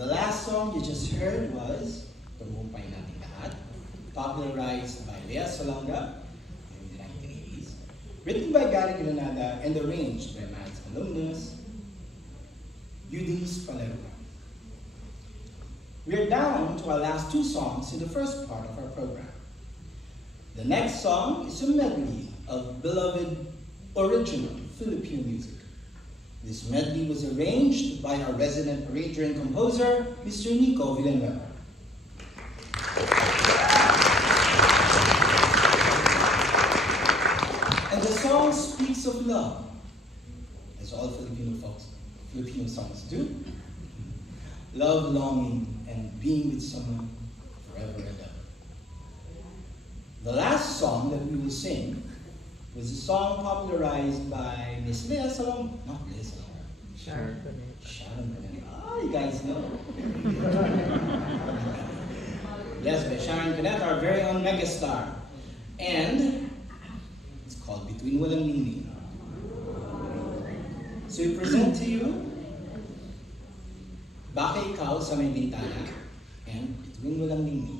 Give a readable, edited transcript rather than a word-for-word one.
The last song you just heard was Tagumpay Nating Lahat, popularized by Lea Salonga in the 1980s, written by Gary Granada and arranged by Mads alumnus Eudis Palermo. We're down to our last two songs in the first part of our program. The next song is a medley of beloved original Filipino music. This medley was arranged by our resident arranger and composer, Mr. Nico Villanueva. And the song speaks of love, as all Filipino songs do. Love, longing, and being with someone forever and ever. The last song that we will sing was a song popularized by Miss Lea Salonga, not Lea Salonga. Sharon Cuneta. Sharon Cuneta. Oh, you guys know. Yes, by Sharon Cuneta, our very own megastar. And it's called Bituin Walang Ningning. So we present to you Baka Ikaw sa May Bintana and Bituin Walang Ningning.